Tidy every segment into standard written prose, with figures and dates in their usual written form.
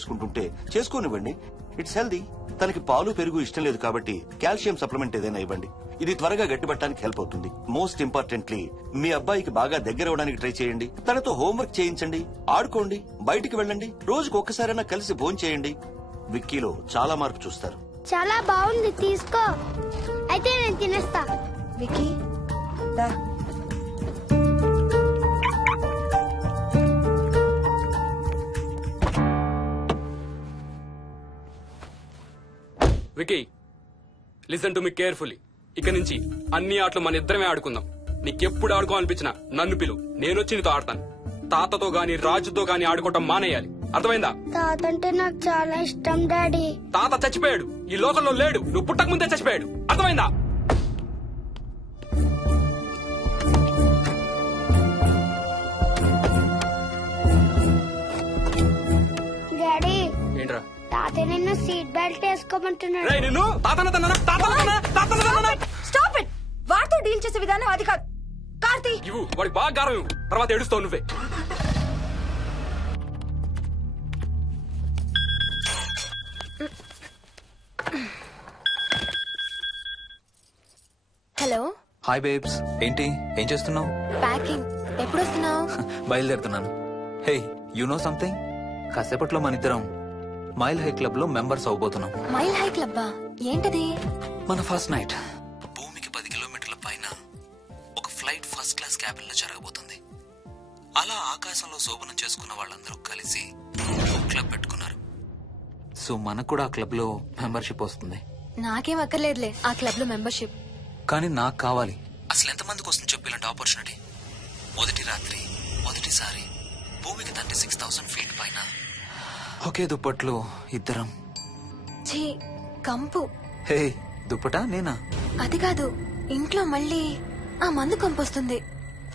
చేసుకుంటుంటే చేసుకోనివ్వండి. It's healthy. తనకి పాలు పెరుగు ఇష్టం లేదు కాబట్టి కాల్షియం సప్లిమెంట్ ఏదైనా ఇవ్వండి. ఇది త్వరగా గట్టిపట్టడానికి హెల్ప్ అవుతుంది. మోస్ట్ ఇంపార్టెంట్లీ మీ అబ్బాయికి బాగా దగ్గర అవడానికి ట్రై చేయండి. తనతో హోంవర్క్ చేయించండి, ఆడుకోండి, బయటికి వెళ్ళండి, రోజుకు ఒక్కసారైనా కలిసి భోజనం చేయండి. విక్కీలో చాలా మార్పు చూస్తారు. చాలా బాగుంది, తీసుకో. అయితే నేను తినేస్తా. విక్కీ దా. Vicky, listen to me carefully. ఇక నుంచి అన్ని ఆటలు మన ఇద్దరమే ఆడుకుందాం. నీకెప్పుడు ఆడుకోవాలనిపించినా నన్ను పిలు, నేనొచ్చి నీతో ఆడతాను. తాతతో గాని రాజుతో గాని ఆడుకోవటం మానేయాలి, అర్థమైందా? తాత అంటే నాకు చాలా ఇష్టం డాడీ. తాత చచ్చిపోయాడు, ఈ లోకంలో లేడు. నువ్వు పుట్టక ముందే చచ్చిపోయాడు, అర్థమైందా? డాడీ, ఏంట్రా? తాత నిన్ను సీట్ బెల్ట్ వేసుకోమంటున్నాడు. రేయ్, నిన్ను స్టాప్ ఇట్. వాడితో డీల్ చేసే విధానం అది కాదు. కార్తీ, ఇవ్వు, వాడికి బాగా గారం ఇవ్వు, తర్వాత ఏడుస్తావు నువ్వే. హలో. హాయ్ బేబ్స్, ఏంటి ఏం చేస్తున్నావు? ప్యాకింగ్. ఎప్పుడు వస్తున్నావు? బయలుదేరుతున్నాను. Hey, you know something? కాసేపట్లో మన ఇద్దరం మైల్ హై క్లబ్ లో మెంబర్స్ అవబోతున్నాం. మైల్ హై క్లబ్బా? ఏంటది? మన ఫస్ట్ నైట్ భూమికి 10 కిలోమీటర్ల పైన ఒక ఫ్లైట్ ఫస్ట్ క్లాస్ క్యాబిన్ లో జరగబోతుంది. అలా ఆకాశంలో శోభనం చేసుకున్న వాళ్ళందరూ కలిసి క్లబ్ పెట్టుకున్నారు. సో మనకు కూడా ఆ క్లబ్ లో మెంబర్షిప్ వస్తుంది. నాకేం అక్కర్లేదులే ఆ క్లబ్ లో మెంబర్షిప్. కానీ నాకు కావాలి. అసలు ఎంతమందికి వస్తుంది చెప్పు ఇలాంటి ఆపర్చునిటీ? మొదటి రాత్రి, మొదటిసారి భూమికి 36,000 ఫీట్ పైన ఒకే దుప్పట్లో ఇద్దరం. ఛీ, కంపు. హే, దుప్పటా నేనా? అది కాదు, ఇంట్లో మళ్ళీ ఆ మందు కంపు వస్తుంది.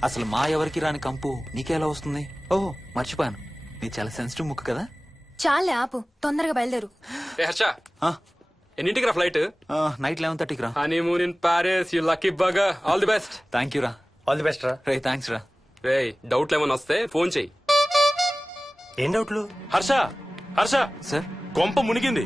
అసలు మా ఎవరికి రాని కంపు నీకెలా వస్తుంది? ఓహో, మర్చిపోయాను, నీ చాలా సెన్సిటివ్ ముక్కు కదా. చాలే ఆపు, తొందరగా బయలుదేరు. ఏ హర్ష, ఎన్నింటికి రా ఫ్లైట్? నైట్ 11:30కి రా. Honeymoon in Paris, you lucky bugger. All the best. Thank you రా. ఆల్ ది బెస్ట్ రా. రే, థ్యాంక్స్ రా. రే, డౌట్లు ఏమైనా వస్తే ఫోన్ చెయ్యి. ఏం డౌట్లు? హర్ష, హర్ష, సార్, కొంప మునిగింది.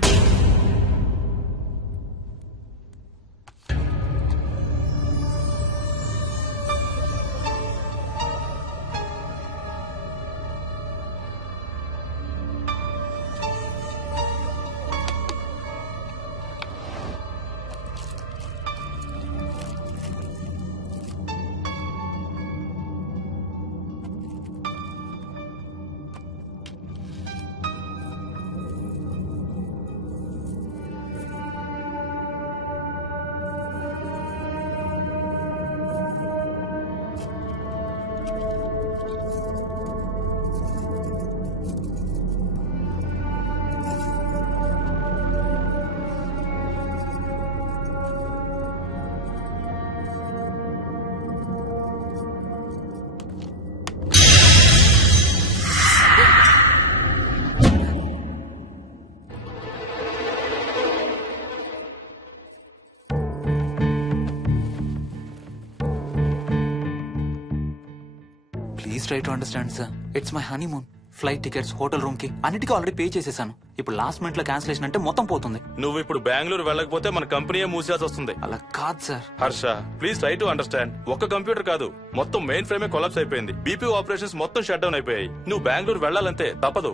Please try to understand sir. It's my honeymoon. Flight tickets, hotel room కి అన్నిటికీ ఆల్రెడీ పే చేసేసాను. ఇప్పుడు లాస్ట్ మినిట్ లో క్యాన్సిలేషన్ అంటే మొత్తం పోతుంది. నువ్వు ఇప్పుడు బెంగళూరు వెళ్ళకపోతే మన కంపెనీయే మూసేయాల్సి వస్తుంది. అలా కాదు sir. Harsha, please try to understand. ఒక్క కంప్యూటర్ కాదు, మొత్తం మెయిన్ ఫ్రేమే కొలాప్స్ అయిపోయింది. బీపీ ఆపరేషన్స్ మొత్తం షట్ డౌన్ అయిపోయాయి. నువ్వు బెంగళూరు వెళ్ళాలంతే, తప్పదు.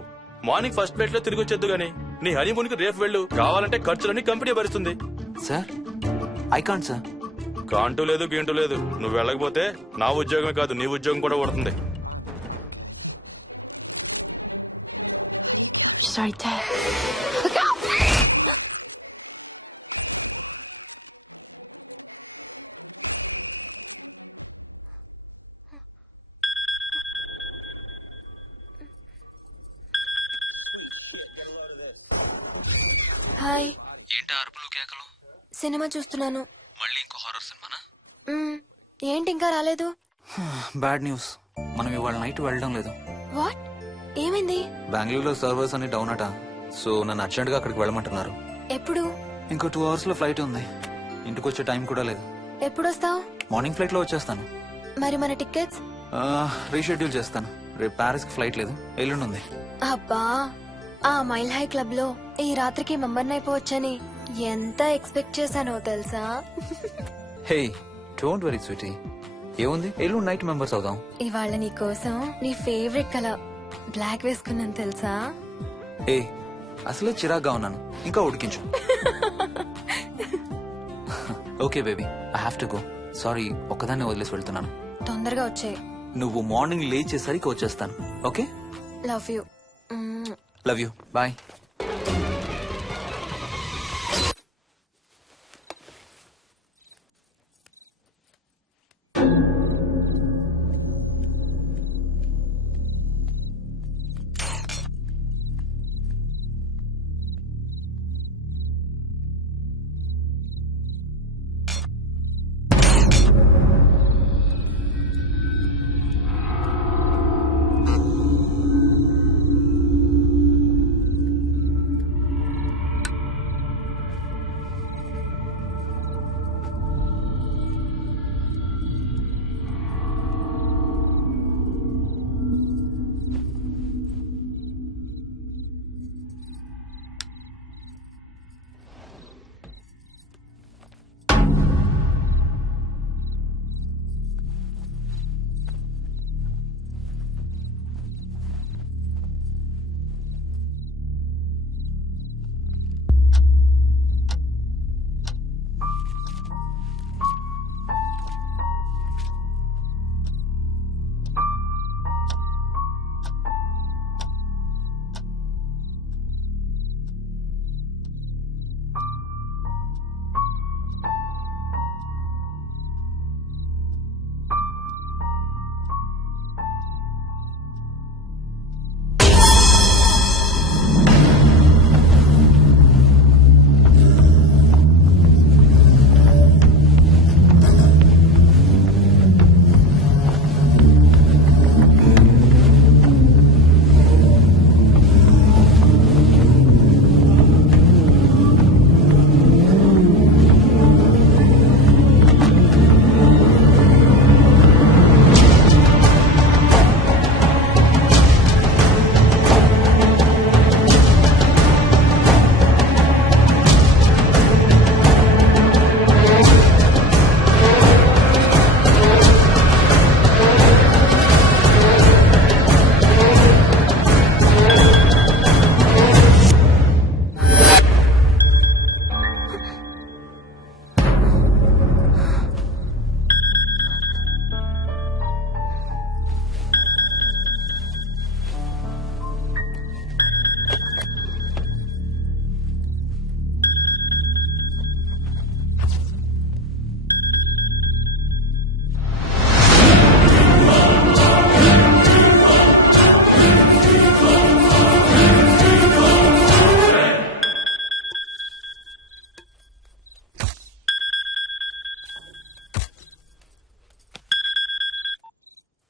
మార్నింగ్ ఫస్ట్ ఫ్లైట్ లో తిరిగి వచ్చేద్దు గానీ నీ హనీమూన్ కి రేపు వెళ్ళు. కావాలంటే ఖర్చులన్నీ కంపెనీ భరిస్తుంది. Sir, I can't sir. కాంటూ లేదు, గీంటూ లేదు. నువ్వు వెళ్ళకపోతే నా ఉద్యోగమే కాదు, నీ ఉద్యోగం కూడా పడుతుంది. Right there. హాయ్. ఏంటి అరుపులు కేకలు? సినిమా చూస్తున్నాను. మళ్ళీ ఇంకో హారర్ సినిమానా? ఏంటి ఇంకా రాలేదు? బ్యాడ్ న్యూస్, మనం ఇవాళ నైట్ వెళ్ళడం లేదు. వాట్? ఏమైంది? బెంగళూరులో సర్వర్స్ అన్ని డౌన్ అట. సో నన్ను అర్జెంట్ గా అక్కడికి వెళ్ళమంటున్నారు. ఎప్పుడు? ఇంకో 2 hours లో ఫ్లైట్ ఉంది. ఇంటికి వచ్చే టైం కూడా లేదు. ఎప్పుడు వస్తావు? మార్నింగ్ ఫ్లైట్ లో వచ్చేస్తాను. మరి మన టికెట్స్? రీషెడ్యూల్ చేస్తాను. రేపు ప్యారిస్ కి ఫ్లైట్ లేదు, ఎల్లుండి ఉంది. అబ్బా, ఆ మైల్ హై క్లబ్ లో ఈ రాత్రికి మెంబర్ అయిపోవచ్చని ఎంత ఎక్స్పెక్ట్ చేశానో తెలుసా? హే డోంట్ వరీ స్వీటీ, ఏముంది ఎల్లు నైట్ మెంబర్స్ అవుదాం. ఇవాళ నీ కోసం నీ ఫేవరెట్ కలర్ బ్లాక్ వేసుకున్నాను తెలుసా? ఏ అసలే చిరాగ్గా ఉన్నాను, ఇంకా ఉడికించు. Okay baby, I have to go. Sorry, ఒక్కదాన్ని వదిలేసి వెళ్తున్నాను. తొందరగా వచ్చే. నువ్వు మార్నింగ్ లేచేసరికి వచ్చేస్తాను. Okay, love you. Love you, bye.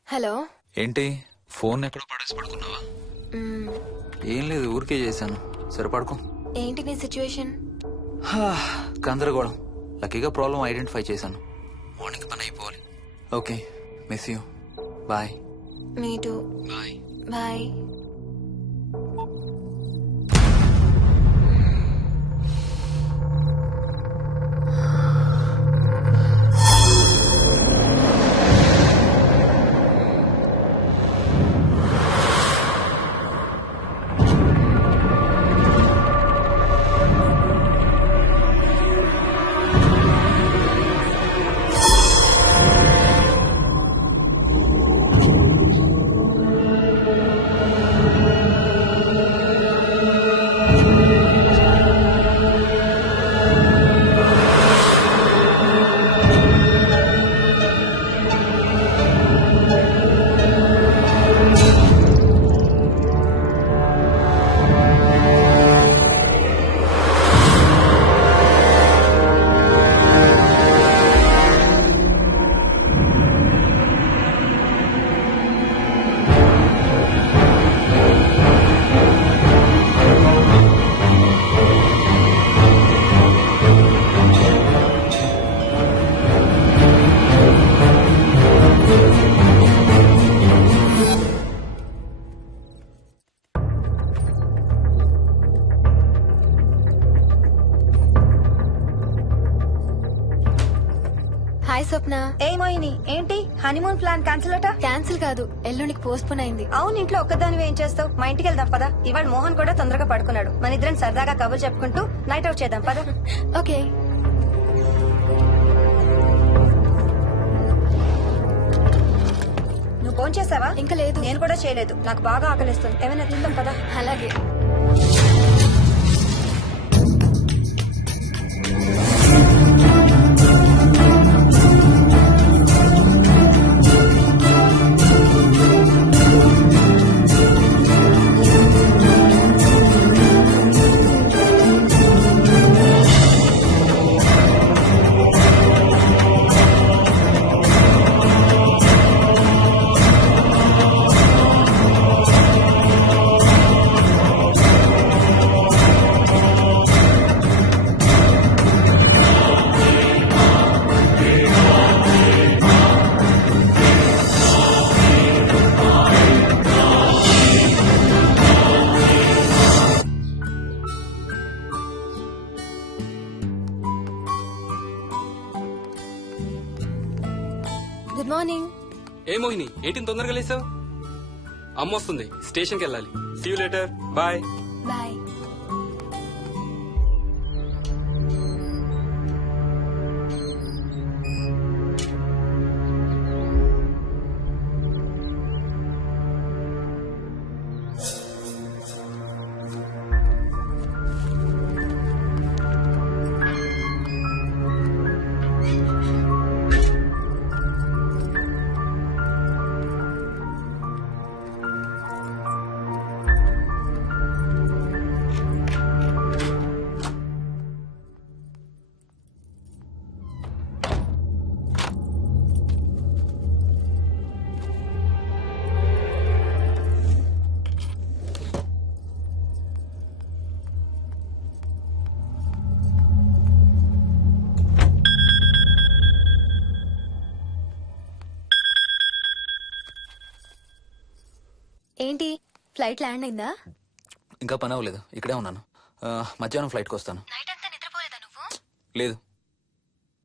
Hello. ఏంటి ఫోన్ ఎక్కడో పడేసి పడుకున్నావా? ఏం లేదు, ఊరికే చేశాను. సరే పడుకో. ఏంటి నీ సిచ్యువేషన్? గందరగోళం. లక్కీగా ప్రాబ్లం ఐడెంటిఫై చేశాను. మార్నింగ్ పని అయిపోవాలి. Okay, miss you. Bye. Me too. Bye. Bye. Hi Swapna. ఏమోయిని ఏంటి హనీమూన్ ప్లాన్ క్యాన్సిల్ అట? క్యాన్సిల్ కాదు, ఎల్లుండికి పోస్ట్ పోన్ అయింది. అవును, ఇంట్లో ఒక్కదానివి ఏం చేస్తావు? మా ఇంటికి వెళ్దాం పదా. ఇవాళ మోహన్ కూడా తొందరగా పడుకున్నాడు. మన ఇద్దరం సరదాగా కబుర్లు చెప్పుకుంటూ నైట్ అవుట్ చేద్దాం పదా. ఓకే. నువ్వు ఫోన్ చేసావా? ఇంకా లేదు. నేను కూడా చేయలేదు. నాకు బాగా ఆకలిస్తుంది. ఏమైనా తిందాం పదా. అలాగే. Good morning. ఏ మోహిని, ఏంటి తొందరగా లేసావు? అమ్మ వస్తుంది, స్టేషన్కి వెళ్ళాలి. See you later. Bye. Bye. ఏంటి, ఫ్లైట్ ల్యాండ్ అయిందా? ఇంకా పని అవ్వలేదు, ఇక్కడే ఉన్నాను. మధ్యాహ్నం ఫ్లైట్కి వస్తాను. నైట్ అంతా నిద్రపోలేదా నువ్వు? లేదు,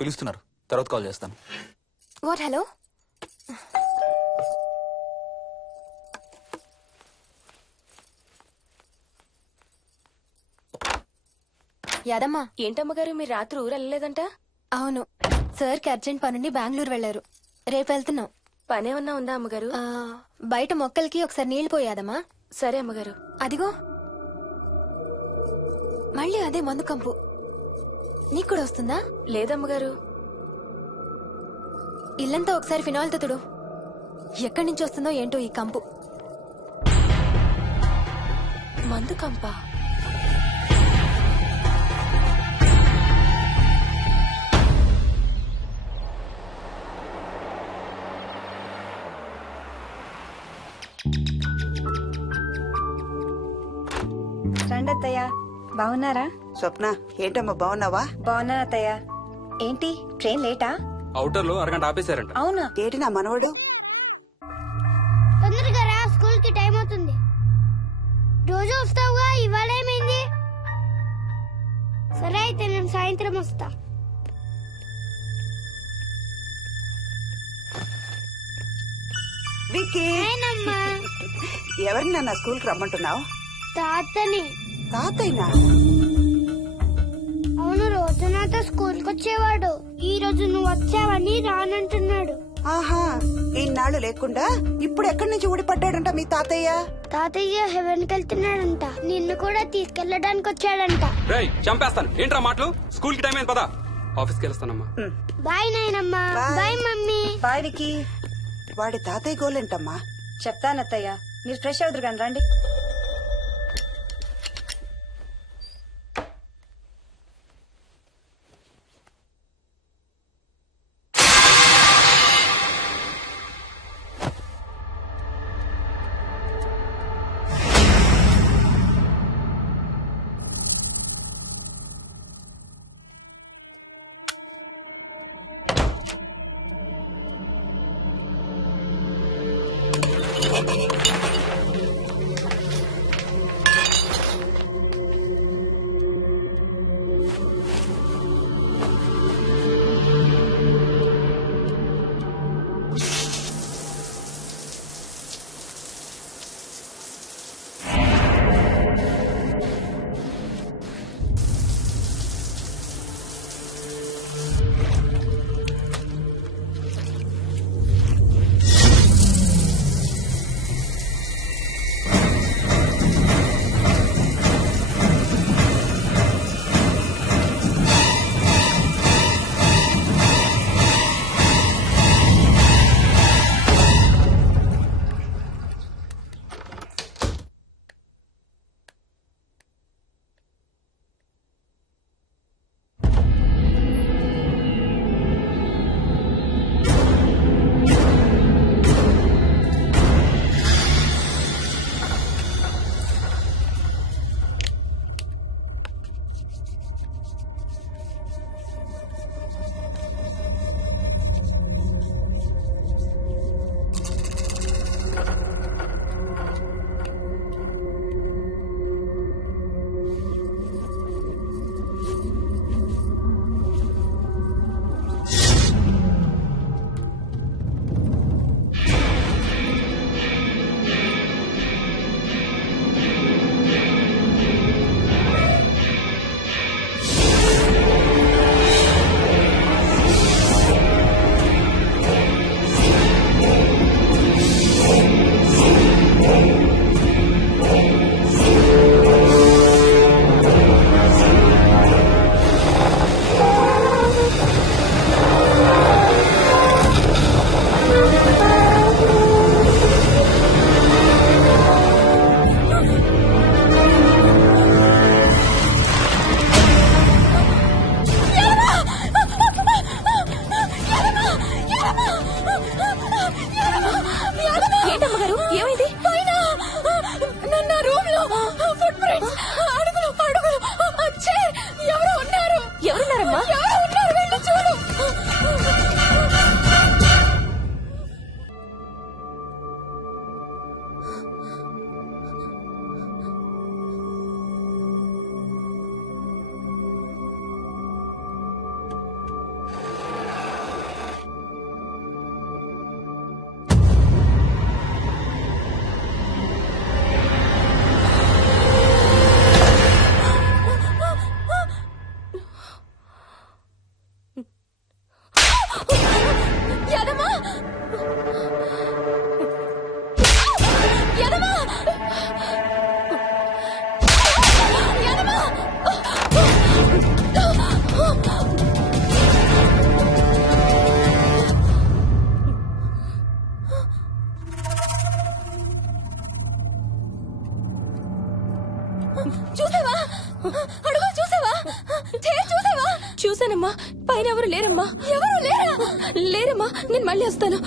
పిలుస్తున్నారు, తర్వాత కాల్ చేస్తాను. వాట్? హలో. యాదమ్మా. ఏంటమ్మగారు మీరు రాత్రి ఊరు వెళ్ళలేదంట? అవును, సార్కి అర్జెంట్ పనుండి బెంగళూరు వెళ్లారు. రేపు వెళ్తున్నాం. పనేమన్నా ఉందా అమ్మగారు? బయట మొక్కలకి ఒకసారి నీళ్లు పోయాదమ్మా. సరే అమ్మగారు. అదిగో మళ్ళీ అదే మందు కంపు. నీకు కూడా వస్తుందా? లేదమ్మగారు. ఇల్లంతా ఒకసారి ఫినాయిల్తో తుడు. ఎక్కడి నుంచి వస్తుందో ఏంటో ఈ కంపు. మందు కంపా? రండి అత్తయ్య. బాగున్నారా? స్వప్న, ఏంటమ్మా బాగున్నావా? బాగున్నా అత్తయ్య. ఏంటి ట్రైన్ లేటా? అవుటర్ లో అరగంట ఆపేశారంట. అవునా? ఏంటి నా మనవడు? తొందరగా రా, స్కూల్ కి టైం అవుతుంది. రోజు వస్తావుగా, ఇవాళ ఏమైంది? సరే అయితే నేను సాయంత్రం వస్తా. విక్కీ, నేనమ్మా. ఎవరిని నన్ను స్కూల్ కి రమ్మంటున్నావు? తాతని. తాతయ్యనా? అవును, రోజు నాతో స్కూల్ కి వచ్చేవాడు. ఈ రోజు నువ్వు వచ్చావని రానంటున్నాడు. ఆహా, ఇన్నాళ్ళు లేకుండా ఇప్పుడు ఎక్కడి నుంచి ఊడిపడ్డాడంట మీ తాతయ్య? తాతయ్య హెవెన్ కి వెళ్తున్నాడంట. నిన్ను కూడా తీసుకెళ్లడానికి వచ్చాడంట. రేయ్, చంపేస్తాను. ఏంట్రా మాటలు? స్కూల్ కి టైం అయింది, పదా. ఆఫీస్కి వెళ్తానమ్మా. బాయ్ నాయనమ్మా. Bye. Bye mummy. Bye Vicky. వాడి తాతయ్య గోలేంటమ్మా? చెప్తానత్తయ్య, మీరు ఫ్రెష్ అవుతురు కానీ రండి. చూసావా అడుగు చూసావా చూసావా? చూసానమ్మా, పైన ఎవరు లేరమ్మా. ఎవరు లేరా? లేరమ్మా, నేను మళ్ళీ వస్తాను.